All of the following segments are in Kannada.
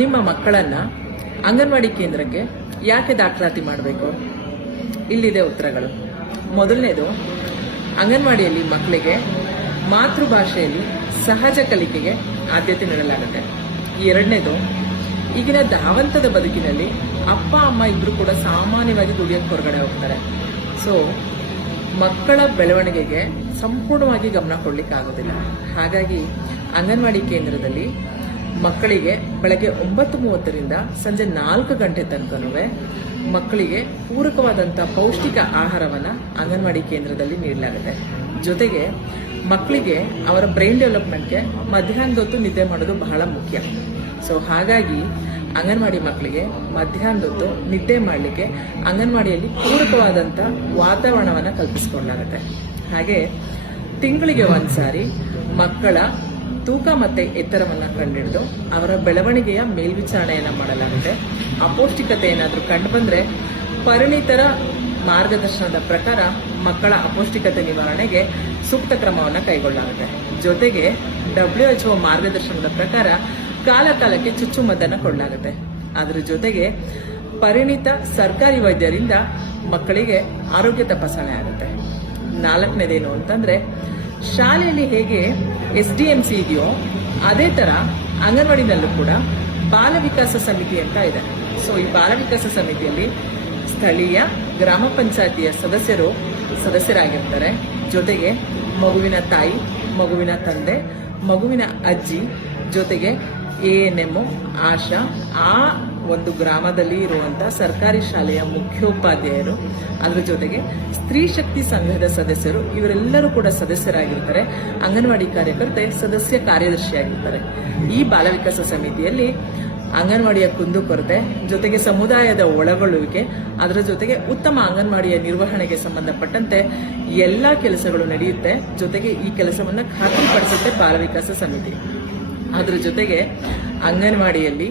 ನಿಮ್ಮ ಮಕ್ಕಳನ್ನ ಅಂಗನವಾಡಿ ಕೇಂದ್ರಕ್ಕೆ ಯಾಕೆ ದಾಖಲಾತಿ ಮಾಡಬೇಕು? ಇಲ್ಲಿದೆ ಉತ್ತರಗಳು. ಮೊದಲನೇದು, ಅಂಗನವಾಡಿಯಲ್ಲಿ ಮಕ್ಕಳಿಗೆ ಮಾತೃಭಾಷೆಯಲ್ಲಿ ಸಹಜ ಕಲಿಕೆಗೆ ಆದ್ಯತೆ ನೀಡಲಾಗುತ್ತೆ. ಎರಡನೇದು, ಈಗಿನ ಧಾವಂತದ ಬದುಕಿನಲ್ಲಿ ಅಪ್ಪ, ಅಮ್ಮ ಇಬ್ಬರು ಕೂಡ ಸಾಮಾನ್ಯವಾಗಿ ದುಡಿಯೋಕೆ ಹೊರಗಡೆ ಹೋಗ್ತಾರೆ. ಸೊ ಮಕ್ಕಳ ಬೆಳವಣಿಗೆಗೆ ಸಂಪೂರ್ಣವಾಗಿ ಗಮನ ಕೊಡಲಿಕ್ಕೆ ಆಗೋದಿಲ್ಲ ಹಾಗಾಗಿ ಅಂಗನವಾಡಿ ಕೇಂದ್ರದಲ್ಲಿ ಮಕ್ಕಳಿಗೆ ಬೆಳಗ್ಗೆ ಒಂಬತ್ತು ಮೂವತ್ತರಿಂದ ಸಂಜೆ ನಾಲ್ಕು ಗಂಟೆ ತನಕನೂ ಮಕ್ಕಳಿಗೆ ಪೂರಕವಾದಂಥ ಪೌಷ್ಟಿಕ ಆಹಾರವನ್ನ ಅಂಗನವಾಡಿ ಕೇಂದ್ರದಲ್ಲಿ ನೀಡಲಾಗುತ್ತೆ ಜೊತೆಗೆ ಮಕ್ಕಳಿಗೆ ಅವರ ಬ್ರೈನ್ ಡೆವಲಪ್ಮೆಂಟ್ಗೆ ಮಧ್ಯಾಹ್ನದೊತ್ತು ನಿದ್ದೆ ಮಾಡೋದು ಬಹಳ ಮುಖ್ಯ. ಸೊ ಹಾಗಾಗಿ ಅಂಗನವಾಡಿ ಮಕ್ಕಳಿಗೆ ಮಧ್ಯಾಹ್ನದೊತ್ತು ನಿದ್ದೆ ಮಾಡಲಿಕ್ಕೆ ಅಂಗನವಾಡಿಯಲ್ಲಿ ಪೂರಕವಾದಂಥ ವಾತಾವರಣವನ್ನು ಕಲ್ಪಿಸಿಕೊಳ್ಳಲಾಗುತ್ತೆ ಹಾಗೆ ತಿಂಗಳಿಗೆ ಒಂದ್ಸಾರಿ ಮಕ್ಕಳ ತೂಕ ಮತ್ತೆ ಎತ್ತರವನ್ನು ಕಂಡುಹಿಡಿದು ಅವರ ಬೆಳವಣಿಗೆಯ ಮೇಲ್ವಿಚಾರಣೆಯನ್ನು ಮಾಡಲಾಗುತ್ತೆ. ಅಪೌಷ್ಟಿಕತೆ ಏನಾದರೂ ಕಂಡು ಬಂದ್ರೆ ಪರಿಣಿತರ ಮಾರ್ಗದರ್ಶನದ ಪ್ರಕಾರ ಮಕ್ಕಳ ಅಪೌಷ್ಟಿಕತೆ ನಿವಾರಣೆಗೆ ಸೂಕ್ತ ಕ್ರಮವನ್ನು ಕೈಗೊಳ್ಳಲಾಗುತ್ತೆ. ಜೊತೆಗೆ ಡಬ್ಲ್ಯೂ ಎಚ್ ಮಾರ್ಗದರ್ಶನದ ಪ್ರಕಾರ ಕಾಲ ಕಾಲಕ್ಕೆ ಚುಚ್ಚುಮದ್ದನ್ನು ಕೊಡಲಾಗುತ್ತೆ. ಅದರ ಜೊತೆಗೆ ಪರಿಣಿತ ಸರ್ಕಾರಿ ವೈದ್ಯರಿಂದ ಮಕ್ಕಳಿಗೆ ಆರೋಗ್ಯ ತಪಾಸಣೆ ಆಗುತ್ತೆ. ನಾಲ್ಕನೇದೇನು ಅಂತಂದ್ರೆ ಶಾಲೆಯಲ್ಲಿ ಹೇಗೆ ಎಸ್ ಡಿ ಎಂ ಸಿ ಇದೆಯೋ, ಅದೇ ತರ ಅಂಗನವಾಡಿನಲ್ಲೂ ಕೂಡ ಬಾಲ ವಿಕಾಸ ಸಮಿತಿ ಅಂತ ಇದೆ. ಸೊ ಈ ಬಾಲ ವಿಕಾಸ ಸಮಿತಿಯಲ್ಲಿ ಸ್ಥಳೀಯ ಗ್ರಾಮ ಪಂಚಾಯತಿಯ ಸದಸ್ಯರು ಸದಸ್ಯರಾಗಿರ್ತಾರೆ. ಜೊತೆಗೆ ಮಗುವಿನ ತಾಯಿ, ಮಗುವಿನ ತಂದೆ, ಮಗುವಿನ ಅಜ್ಜಿ, ಜೊತೆಗೆ ಎ ಎನ್ ಎಂ ಆಶಾ, ಆ ಒಂದು ಗ್ರಾಮದಲ್ಲಿ ಇರುವಂತ ಸರ್ಕಾರಿ ಶಾಲೆಯ ಮುಖ್ಯೋಪಾಧ್ಯಾಯರು. ಅದರ ಜೊತೆಗೆ ಸ್ತ್ರೀ ಶಕ್ತಿ ಸಂಘದ ಸದಸ್ಯರು, ಇವರೆಲ್ಲರೂ ಕೂಡ ಸದಸ್ಯರಾಗಿರ್ತಾರೆ. ಅಂಗನವಾಡಿ ಕಾರ್ಯಕರ್ತೆ ಸದಸ್ಯ ಕಾರ್ಯದರ್ಶಿಯಾಗಿರ್ತಾರೆ. ಈ ಬಾಲ ವಿಕಾಸ ಸಮಿತಿಯಲ್ಲಿ ಅಂಗನವಾಡಿಯ ಕುಂದುಕೊರತೆ, ಜೊತೆಗೆ ಸಮುದಾಯದ ಒಳಗೊಳ್ಳುವಿಕೆ, ಅದರ ಜೊತೆಗೆ ಉತ್ತಮ ಅಂಗನವಾಡಿಯ ನಿರ್ವಹಣೆಗೆ ಸಂಬಂಧಪಟ್ಟಂತೆ ಎಲ್ಲ ಕೆಲಸಗಳು ನಡೆಯುತ್ತೆ. ಜೊತೆಗೆ ಈ ಕೆಲಸವನ್ನು ಖಾತ್ರಿಪಡಿಸುತ್ತೆ ಬಾಲ ವಿಕಾಸ ಸಮಿತಿ. ಅದರ ಜೊತೆಗೆ ಅಂಗನವಾಡಿಯಲ್ಲಿ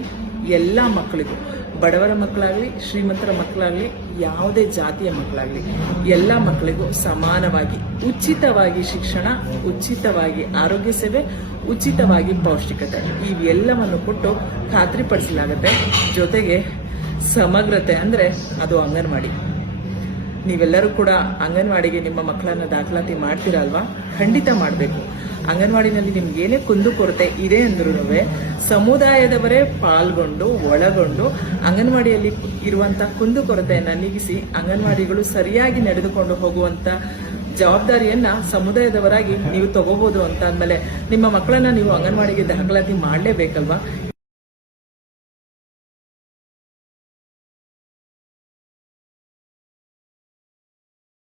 ಎಲ್ಲ ಮಕ್ಕಳಿಗೂ, ಬಡವರ ಮಕ್ಕಳಾಗಲಿ, ಶ್ರೀಮಂತರ ಮಕ್ಕಳಾಗಲಿ, ಯಾವುದೇ ಜಾತಿಯ ಮಕ್ಕಳಾಗಲಿ, ಎಲ್ಲ ಮಕ್ಕಳಿಗೂ ಸಮಾನವಾಗಿ, ಉಚಿತವಾಗಿ ಶಿಕ್ಷಣ, ಉಚಿತವಾಗಿ ಆರೋಗ್ಯ ಸೇವೆ, ಉಚಿತವಾಗಿ ಪೌಷ್ಟಿಕತೆ ಇವೆಲ್ಲವನ್ನು ಕೊಟ್ಟು ಖಾತ್ರಿಪಡಿಸಲಾಗುತ್ತೆ. ಜೊತೆಗೆ ಸಮಗ್ರತೆ ಅಂದರೆ ಅದು ಅಂಗನವಾಡಿ. ನೀವೆಲ್ಲರೂ ಕೂಡ ಅಂಗನವಾಡಿಗೆ ನಿಮ್ಮ ಮಕ್ಕಳನ್ನ ದಾಖಲಾತಿ ಮಾಡ್ತೀರಲ್ವಾ ಖಂಡಿತ ಮಾಡಬೇಕು. ಅಂಗನವಾಡಿನಲ್ಲಿ ನಿಮ್ಗೆ ಏನೇ ಕುಂದು ಕೊರತೆ ಇದೆ ಅಂದ್ರೂ ಸಮುದಾಯದವರೇ ಪಾಲ್ಗೊಂಡು, ಒಳಗೊಂಡು ಅಂಗನವಾಡಿಯಲ್ಲಿ ಇರುವಂತ ಕುಂದುಕೊರತೆಯನ್ನ ನೀಗಿಸಿ ಅಂಗನವಾಡಿಗಳು ಸರಿಯಾಗಿ ನಡೆದುಕೊಂಡು ಹೋಗುವಂತ ಜವಾಬ್ದಾರಿಯನ್ನ ಸಮುದಾಯದವರಾಗಿ ನೀವು ತಗೋಬಹುದು ಅಂತ ಅಂದ್ಮೇಲೆ ನಿಮ್ಮ ಮಕ್ಕಳನ್ನ ನೀವು ಅಂಗನವಾಡಿಗೆ ದಾಖಲಾತಿ ಮಾಡಲೇಬೇಕಲ್ವಾ?